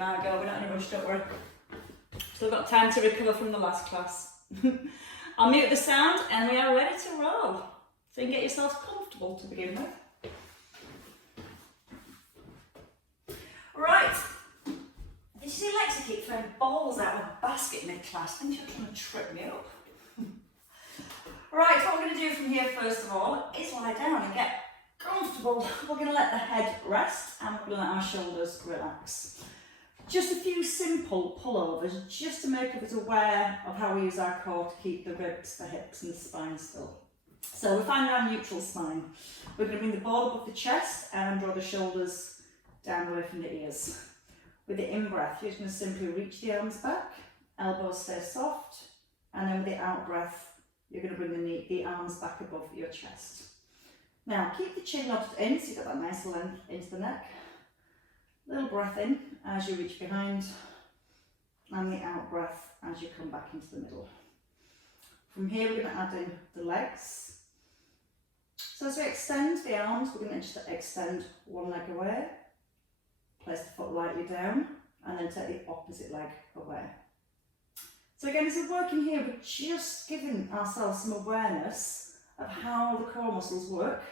it might go, we're not in a rush, don't worry. Still got time to recover from the last class. I'll mute the sound and we are ready to roll. So you can get yourselves comfortable to begin with. Right. Did you see Lexi keep throwing balls out of a basket mid-class? I think she's trying to trip me up. Right, what we're going to do from here first of all is lie down and get comfortable. We're going to let the head rest and we're going to let our shoulders relax. Just a few simple pullovers just to make us aware of how we use our core to keep the ribs, the hips and the spine still. So we find our neutral spine. We're going to bring the ball above the chest and draw the shoulders down away from the ears. With the in-breath, you're just going to simply reach the arms back, elbows stay soft, and then with the out-breath, you're going to bring the arms back above your chest. Now, keep the chin notched in, so you've got that nice length into the neck. Little breath in as you reach behind, and the out-breath as you come back into the middle. From here, we're going to add in the legs. So as we extend the arms, we're going to just extend one leg away, place the foot lightly down, and then take the opposite leg away. So again, as we're working here, we're just giving ourselves some awareness of how the core muscles work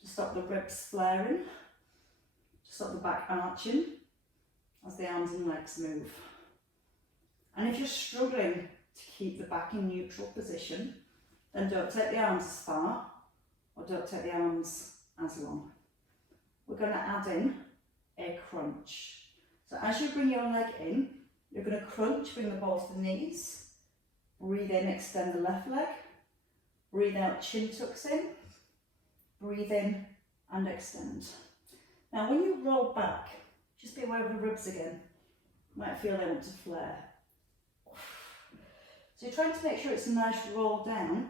to stop the ribs flaring, to stop the back arching as the arms and legs move. And if you're struggling to keep the back in neutral position, then don't take the arms as far or don't take the arms as long. We're going to add in a crunch. So as you bring your leg in, you're going to crunch, bring the ball to the knees, breathe in, extend the left leg, breathe out, chin tucks in, breathe in and extend. Now when you roll back, just be aware of the ribs again. You might feel they want to flare. So you're trying to make sure it's a nice roll down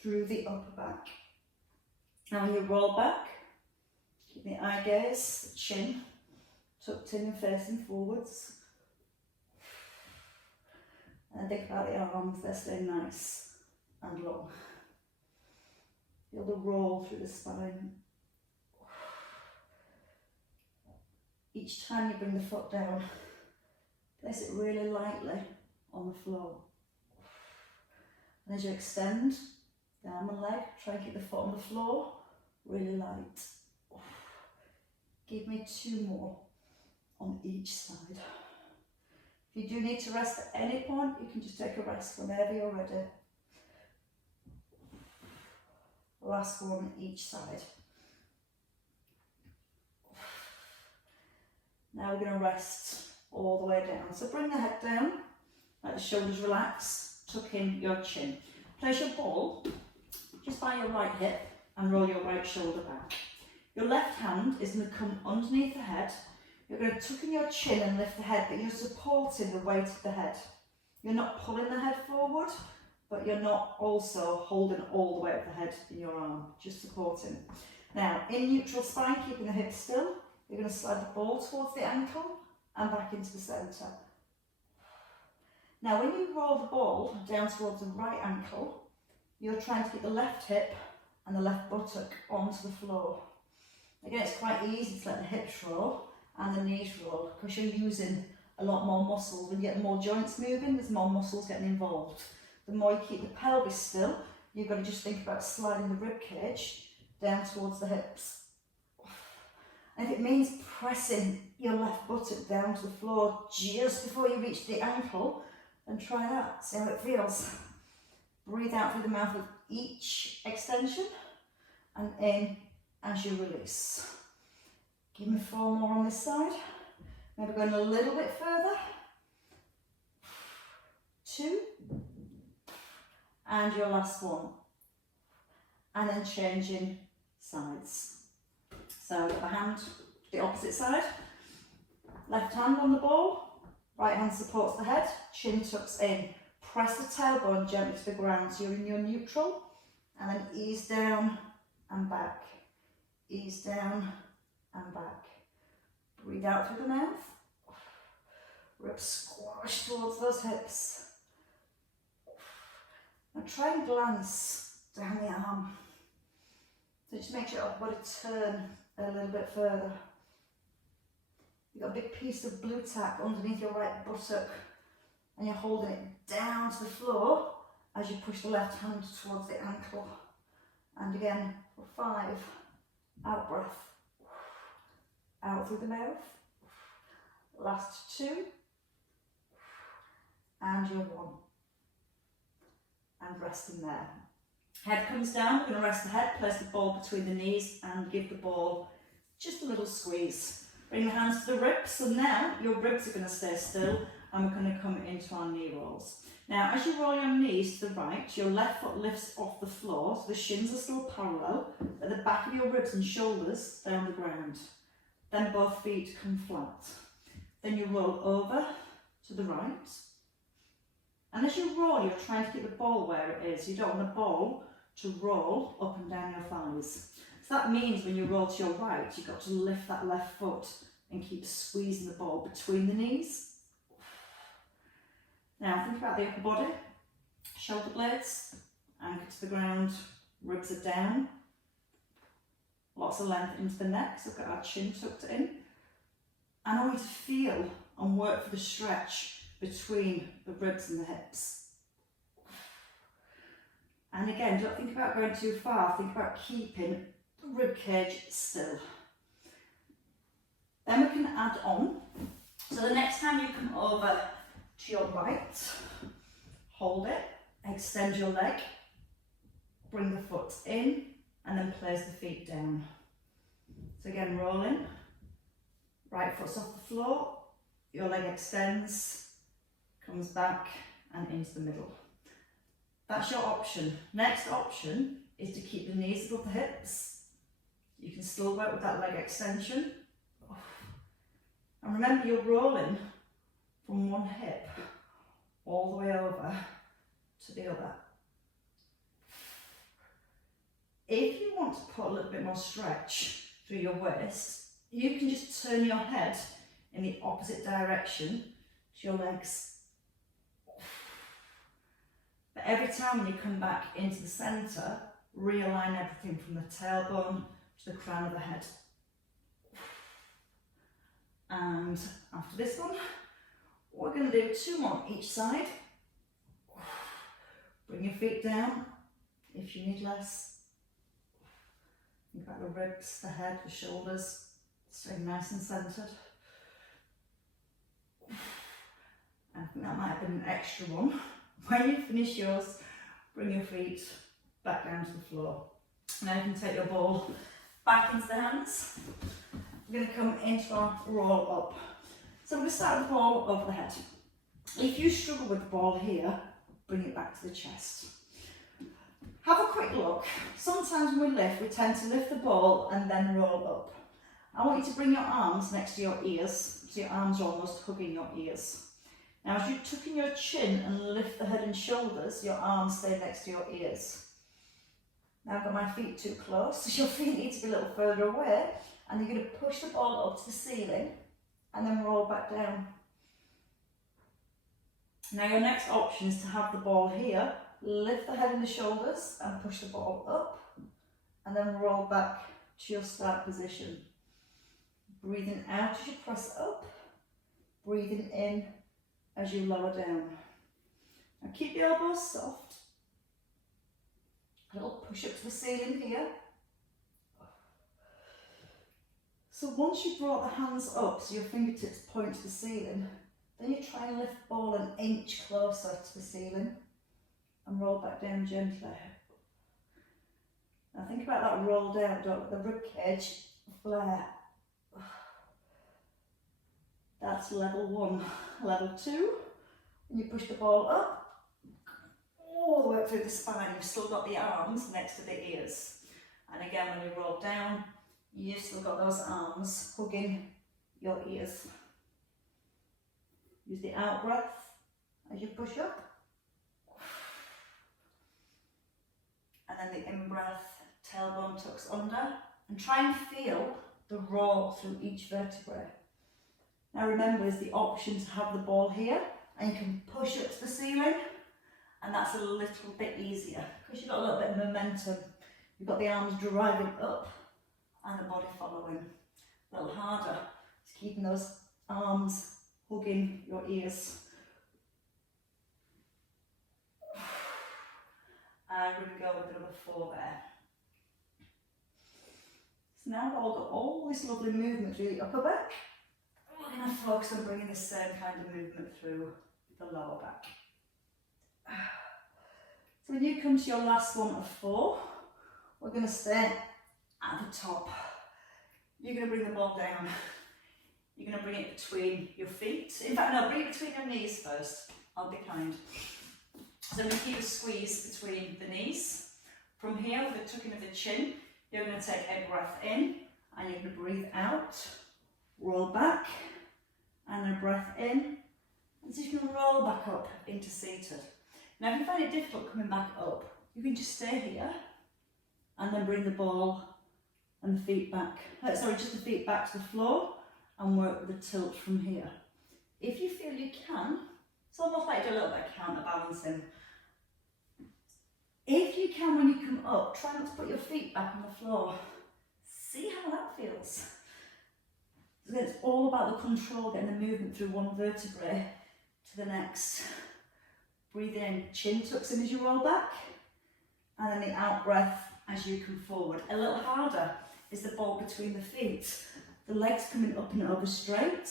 through the upper back. Now when you roll back, keep the eye gaze, the chin tucked in and facing forwards. And think about the arms, they're staying nice and long. Feel the roll through the spine. Each time you bring the foot down, place it really lightly on the floor. And as you extend the arm and leg, try and keep the foot on the floor really light. Give me 2 more on each side. If you do need to rest at any point, you can just take a rest whenever you're ready. Last one each side. Now we're going to rest all the way down. So bring the head down, let the shoulders relax, tuck in your chin. Place your ball just by your right hip and roll your right shoulder back. Your left hand is going to come underneath the head. You're going to tuck in your chin and lift the head, but you're supporting the weight of the head. You're not pulling the head forward, but you're not also holding all the weight of the head in your arm, just supporting. Now, in neutral spine, keeping the hips still, you're going to slide the ball towards the ankle and back into the centre. Now, when you roll the ball down towards the right ankle, you're trying to keep the left hip and the left buttock onto the floor. Again, it's quite easy to let the hips roll and the knees roll because you're using a lot more muscles. When you get more joints moving, there's more muscles getting involved. The more you keep the pelvis still, you've got to just think about sliding the rib cage down towards the hips. And if it means pressing your left buttock down to the floor just before you reach the ankle, then try that, see how it feels. Breathe out through the mouth with each extension and in as you release. Give me 4 more on this side. Maybe going a little bit further. 2. And your last one. And then changing sides. So the hand, the opposite side. Left hand on the ball. Right hand supports the head. Chin tucks in. Press the tailbone gently to the ground so you're in your neutral. And then ease down and back. Ease down and back. Breathe out through the mouth. Ribs squash towards those hips. Now try and glance down the arm. So just make sure your body turn a little bit further. You've got a big piece of blue tack underneath your right buttock, and you're holding it down to the floor as you push the left hand towards the ankle. And again, for 5, out breath, out through the mouth. Last 2, and your 1. And resting there. Head comes down, we're going to rest the head, place the ball between the knees and give the ball just a little squeeze. Bring the hands to the ribs, so now your ribs are going to stay still and we're going to come into our knee rolls. Now as you roll your knees to the right, your left foot lifts off the floor, so the shins are still parallel, but the back of your ribs and shoulders stay on the ground. Then both feet come flat. Then you roll over to the right. And as you roll, you're trying to keep the ball where it is. You don't want the ball to roll up and down your thighs. So that means when you roll to your right, you've got to lift that left foot and keep squeezing the ball between the knees. Now think about the upper body. Shoulder blades, anchor to the ground, ribs are down. Lots of length into the neck, so we've got our chin tucked in. And I want you to feel and work for the stretch between the ribs and the hips. And again, don't think about going too far, think about keeping the rib cage still. Then we can add on. So the next time you come over to your right, hold it, extend your leg, bring the foot in, and then place the feet down. So again, rolling, right foot's off the floor, your leg extends, comes back and into the middle. That's your option. Next option is to keep the knees above the hips. You can still work with that leg extension. And remember, you're rolling from one hip all the way over to the other. If you want to put a little bit more stretch through your waist, you can just turn your head in the opposite direction to your legs. But every time when you come back into the centre, realign everything from the tailbone to the crown of the head. And after this one, we're going to do 2 more each side. Bring your feet down if you need less. Think about the ribs, the head, the shoulders, staying nice and centred. I think that might have been an extra one. When you finish yours, bring your feet back down to the floor. Now you can take your ball back into the hands. We're going to come into our roll up. So we're going to start with the ball over the head. If you struggle with the ball here, bring it back to the chest. Have a quick look. Sometimes when we lift, we tend to lift the ball and then roll up. I want you to bring your arms next to your ears, so your arms are almost hugging your ears. Now as you tuck in your chin and lift the head and shoulders, your arms stay next to your ears. Now I've got my feet too close, so your feet need to be a little further away, and you're going to push the ball up to the ceiling and then roll back down. Now your next option is to have the ball here, lift the head and the shoulders and push the ball up, and then roll back to your start position. Breathing out as you press up, breathing in as you lower down. Now keep the elbows soft. A little push up to the ceiling here. So once you've brought the hands up so your fingertips point to the ceiling, then you try and lift the ball an inch closer to the ceiling and roll back down gently. Now think about that roll down, don't let the rib cage flare. That's level 1. Level 2, when you push the ball up, all the way through the spine, you've still got the arms next to the ears. And again, when you roll down, you've still got those arms hugging your ears. Use the out breath as you push up. And then the in breath, tailbone tucks under. And try and feel the roll through each vertebrae. Now remember, there's the option to have the ball here, and you can push up to the ceiling, and that's a little bit easier because you've got a little bit of momentum. You've got the arms driving up and the body following. A little harder, just keeping those arms hugging your ears. And we're going to go with another 4 there. So now we've all got all this lovely movement through the upper back. We're going to focus on bringing the same kind of movement through the lower back. So when you come to your last one of 4, we're going to stay at the top. You're going to bring the ball down. You're going to bring it between your feet. In fact, no, bring it between your knees first. I'll be kind. So we keep a squeeze between the knees. From here, with the tucking of the chin, you're going to take a breath in and you're going to breathe out. Roll back and a breath in. And so you can roll back up into seated. Now, if you find it difficult coming back up, you can just stay here and then bring the ball and the feet back. Just the feet back to the floor and work with the tilt from here. If you feel you can, it's almost like do a little bit of counterbalancing. If you can, when you come up, try not to put your feet back on the floor. See how that feels. So it's all about the control, getting the movement through one vertebrae to the next. Breathing in, chin tucks in as you roll back, and then the out breath as you come forward. A little harder is the ball between the feet. The legs coming up and over straight,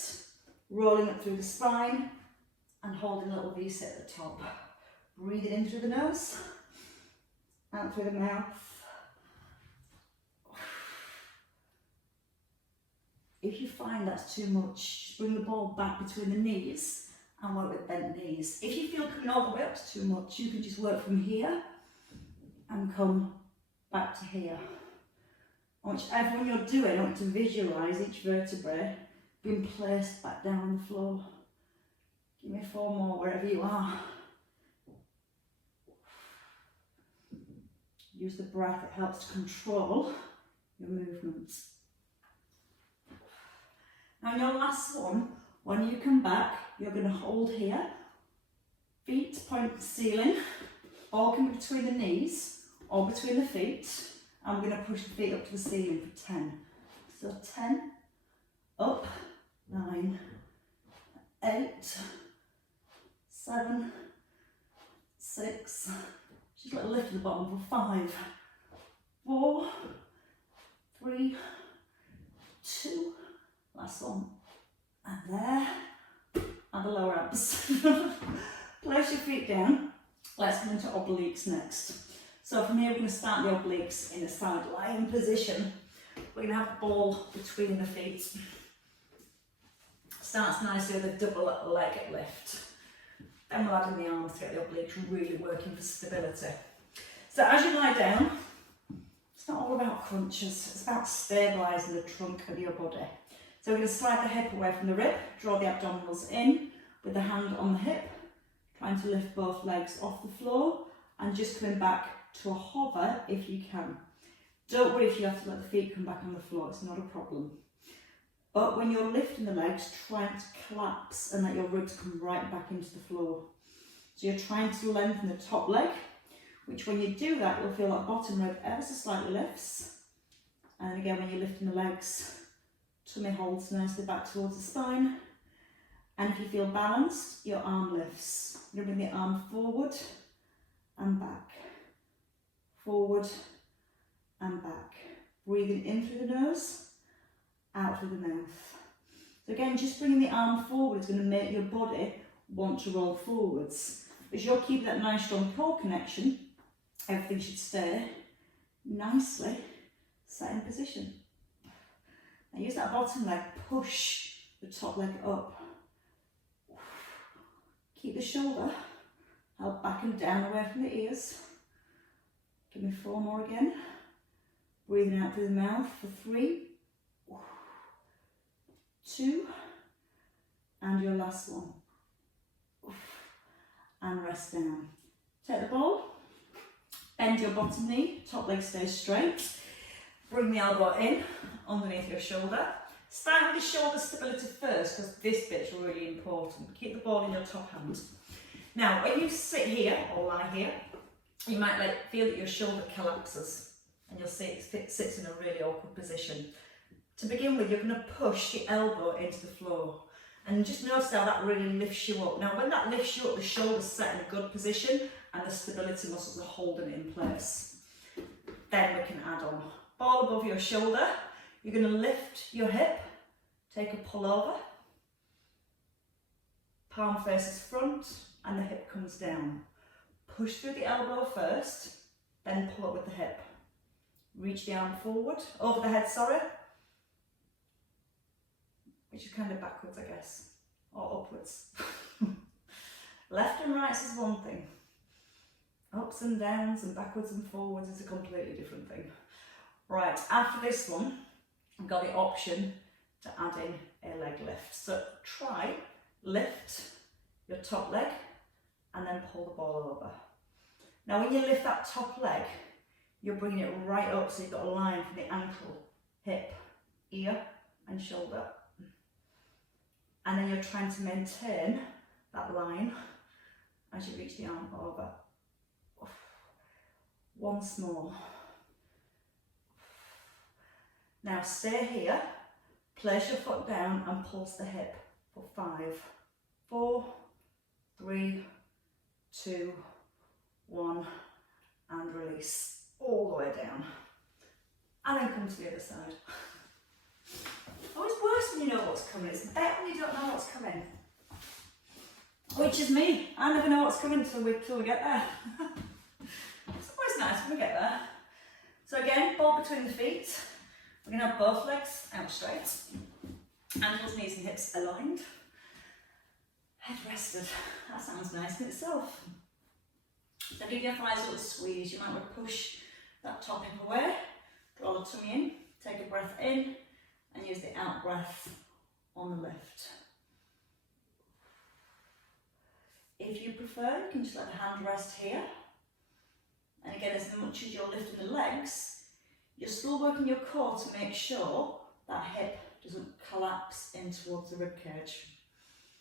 rolling up through the spine, and holding a little V-sit at the top. Breathing in through the nose, out through the mouth. If you find that's too much, just bring the ball back between the knees and work with bent knees. If you feel coming all the way up to too much, you can just work from here and come back to here. And whichever one you're doing, I want you to visualise each vertebrae being placed back down on the floor. Give me 4 more wherever you are. Use the breath, it helps to control your movements. Now in your last one, when you come back, you're going to hold here, feet point to the ceiling, all coming between the knees or between the feet, and we're going to push the feet up to the ceiling for 10. So 10, up, 9, 8, 7, 6, just a little lift at the bottom for 5, 4, 3, 2, last one, and there, and the lower abs. Place your feet down. Let's come into obliques next. So from here we're going to start the obliques in a side lying position. We're going to have the ball between the feet. Starts nicely with a double leg lift. Then we'll add in the arms to get the obliques really working for stability. So as you lie down, it's not all about crunches, it's about stabilising the trunk of your body. So we're going to slide the hip away from the rib, draw the abdominals in with the hand on the hip, trying to lift both legs off the floor and just coming back to a hover if you can. Don't worry if you have to let the feet come back on the floor, it's not a problem. But when you're lifting the legs, try to collapse and let your ribs come right back into the floor. So you're trying to lengthen the top leg, which when you do that, you'll feel that bottom rib ever so slightly lifts. And then again, when you're lifting the legs, tummy holds nicely back towards the spine. And if you feel balanced, your arm lifts. You're going to bring the arm forward and back. Forward and back. Breathing in through the nose, out through the mouth. So again, just bringing the arm forward is going to make your body want to roll forwards. As you're keeping that nice strong core connection, everything should stay nicely set in position. Now use that bottom leg, push the top leg up. Keep the shoulder held back and down away from the ears. Give me 4 more again. Breathing out through the mouth for 3, 2, and your last one. And rest down. Take the ball, bend your bottom knee, top leg stays straight. Bring the elbow in underneath your shoulder. Start with the shoulder stability first because this bit's really important. Keep the ball in your top hand. Now, when you sit here or lie here, you might feel that your shoulder collapses and you'll see it sits in a really awkward position. To begin with, you're going to push the elbow into the floor. And just notice how that really lifts you up. Now when that lifts you up, the shoulder's set in a good position and the stability muscles are holding it in place. Then we can add on. Ball above your shoulder, you're going to lift your hip, take a pull over, palm faces front and the hip comes down. Push through the elbow first, then pull up with the hip. Reach the arm forward, over the head, sorry, which is kind of backwards, I guess, or upwards. Left and right is one thing. Ups and downs and backwards and forwards is a completely different thing. Right, after this one, I've got the option to add in a leg lift. So try, lift your top leg and then pull the ball over. Now when you lift that top leg, you're bringing it right up so you've got a line from the ankle, hip, ear and shoulder. And then you're trying to maintain that line as you reach the arm over. Once more. Now stay here, place your foot down and pulse the hip for 5, 4, 3, 2, 1 and release all the way down. And then come to the other side. Oh, it's worse when you know what's coming. It's better when you don't know what's coming. Which is me. I never know what's coming till we get there. It's always nice when we get there. So again, ball between the feet. We're going to have both legs out straight. Ankles, knees and hips aligned. Head rested. That sounds nice in itself. So give your thighs a little squeeze. You might want to push that top hip away. Draw the tummy in. Take a breath in. And use the out breath on the lift. If you prefer, you can just let the hand rest here. And again, as much as you're lifting the legs, you're still working your core to make sure that hip doesn't collapse in towards the rib cage.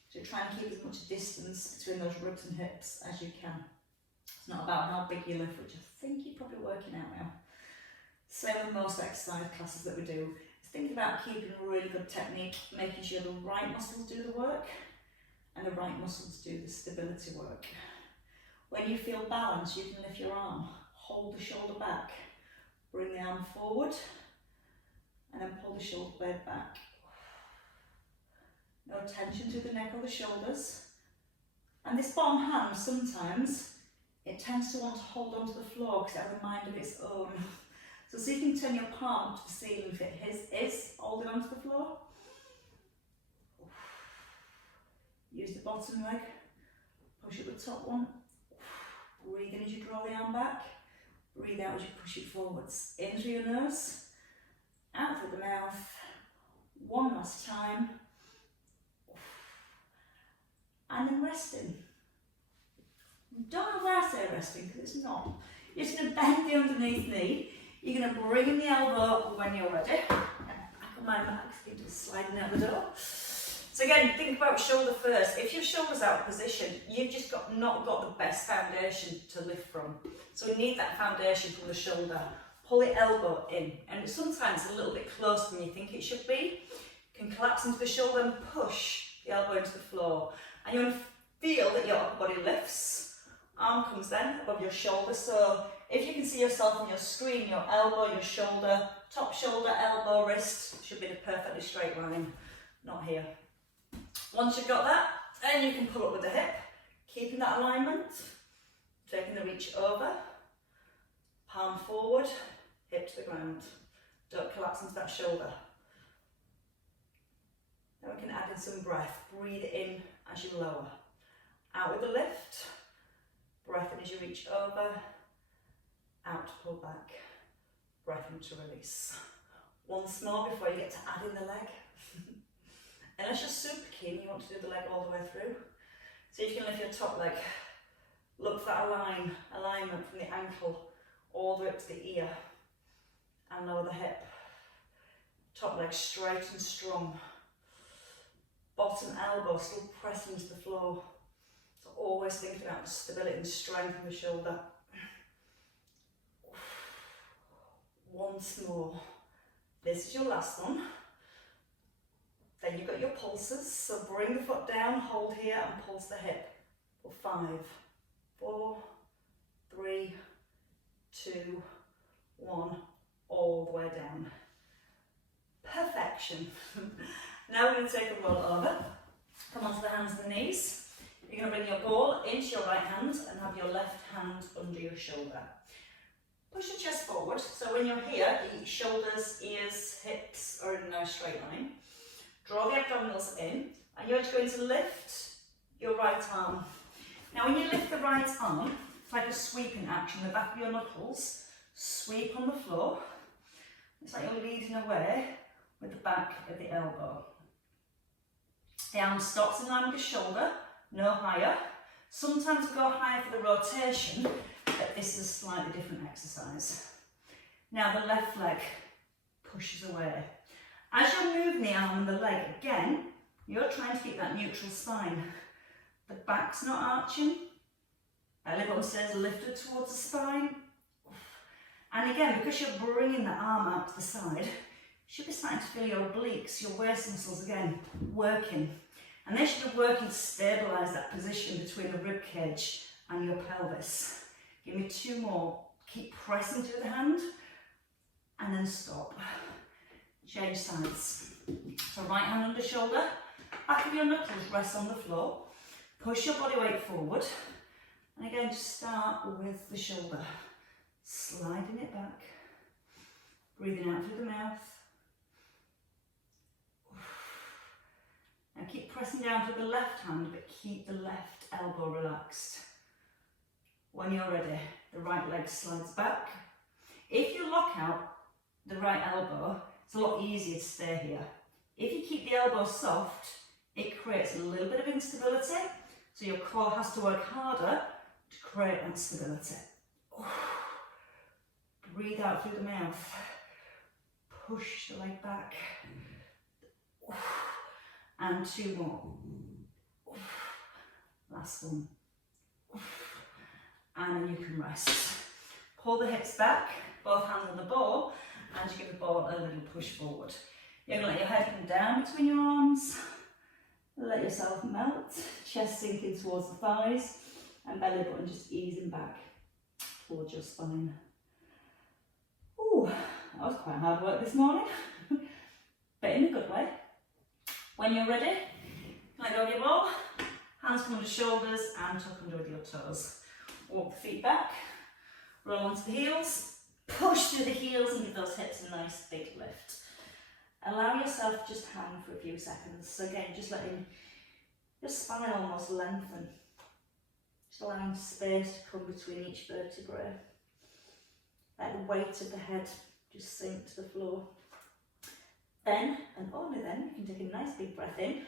So try and keep as much distance between those ribs and hips as you can. It's not about how big you lift, which I think you're probably working out now. Same with most exercise classes that we do. It's thinking about keeping really good technique, making sure the right muscles do the work and the right muscles do the stability work. When you feel balanced, you can lift your arm, hold the shoulder back, bring the arm forward, and then pull the shoulder blade back. No tension to the neck or the shoulders. And this bottom hand, sometimes, it tends to want to hold onto the floor because it has a mind of its own. So see if you can turn your palm to the ceiling if it is holding onto the floor. Use the bottom leg, push up the top one. Breathe in as you draw the arm back. Breathe out as you push it forwards. In through your nose, out through the mouth. One last time. And then resting. Don't know why I say resting, because it's not. You're just going to bend the underneath knee. You're going to bring in the elbow when you're ready. And back on my mat, because you're just sliding out the door. So again, think about shoulder first. If your shoulder's out of position, you've just not got the best foundation to lift from. So we need that foundation from the shoulder. Pull the elbow in, and sometimes a little bit closer than you think it should be. You can collapse into the shoulder and push the elbow into the floor. And you want to feel that your upper body lifts. Arm comes then above your shoulder. So if you can see yourself on your screen, your elbow, your shoulder, top shoulder, elbow, wrist should be the perfectly straight line, not here. Once you've got that, then you can pull up with the hip, keeping that alignment, taking the reach over, palm forward, hip to the ground. Don't collapse into that shoulder. Then we can add in some breath. Breathe in as you lower. Out with the lift, breath in as you reach over, out to pull back, breath in to release. Once more before you get to add in the leg. Unless you're super keen, you want to do the leg all the way through. So you can lift your top leg, look for that alignment from the ankle all the way up to the ear, and lower the hip. Top leg straight and strong. Bottom elbow still pressing to the floor. So always think about the stability and strength in the shoulder. Once more. This is your last one. Then you've got your pulses, so bring the foot down, hold here and pulse the hip for 5, 4, 3, 2, 1, all the way down. Perfection. Now we're going to take a roll over. Come onto the hands and the knees. You're going to bring your ball into your right hand and have your left hand under your shoulder. Push your chest forward, so when you're here, the shoulders, ears, hips are in a nice straight line. Draw the abdominals in, and you're just going to lift your right arm. Now when you lift the right arm, it's like a sweeping action, the back of your knuckles, sweep on the floor. It's like you're leading away with the back of the elbow. The arm stops in line with the shoulder, no higher. Sometimes we go higher for the rotation, but this is a slightly different exercise. Now the left leg pushes away. As you're moving the arm and the leg again, you're trying to keep that neutral spine. The back's not arching, belly button stays lifted towards the spine. And again, because you're bringing the arm out to the side, you should be starting to feel your obliques, your waist muscles again, working. And they should be working to stabilise that position between the rib cage and your pelvis. Give me 2 more. Keep pressing through the hand and then stop. Change sides. So right hand under shoulder, back of your knuckles rest on the floor. Push your body weight forward. And again, just start with the shoulder. Sliding it back. Breathing out through the mouth. Now keep pressing down to the left hand, but keep the left elbow relaxed. When you're ready, the right leg slides back. If you lock out the right elbow, it's a lot easier to stay here. If you keep the elbow soft, it creates a little bit of instability, so your core has to work harder to create that stability. Breathe out through the mouth. Push the leg back. And 2 more. Last one. And then you can rest. Pull the hips back, both hands on the ball, and you give the ball a little push forward. You're going to let your head come down between your arms. Let yourself melt, chest sinking towards the thighs, and belly button just easing back towards your spine. Ooh, that was quite hard work this morning, but in a good way. When you're ready, let go of your ball, hands come under shoulders and tuck under with your toes. Walk the feet back, roll onto the heels, push through the heels and give those hips a nice big lift. Allow yourself to just hang for a few seconds. So again, just letting your spine almost lengthen. Just allowing space to come between each vertebrae. Let the weight of the head just sink to the floor. Then, and only then, you can take a nice big breath in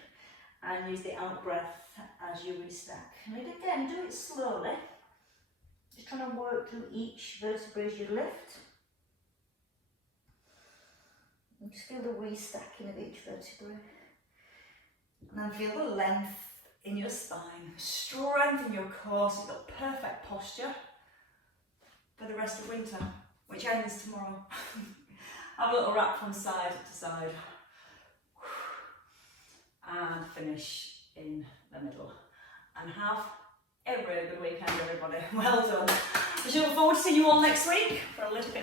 and use the out breath as you restack. And again, do it slowly. Just trying to work through each vertebrae as you lift. And just feel the restacking of each vertebrae. And then feel the length in your spine. Strengthen your core so you've got perfect posture for the rest of winter, which ends tomorrow. Have a little wrap from side to side. And finish in the middle. And have a really good weekend, everybody. Well done. I look forward to seeing you all next week for a little bit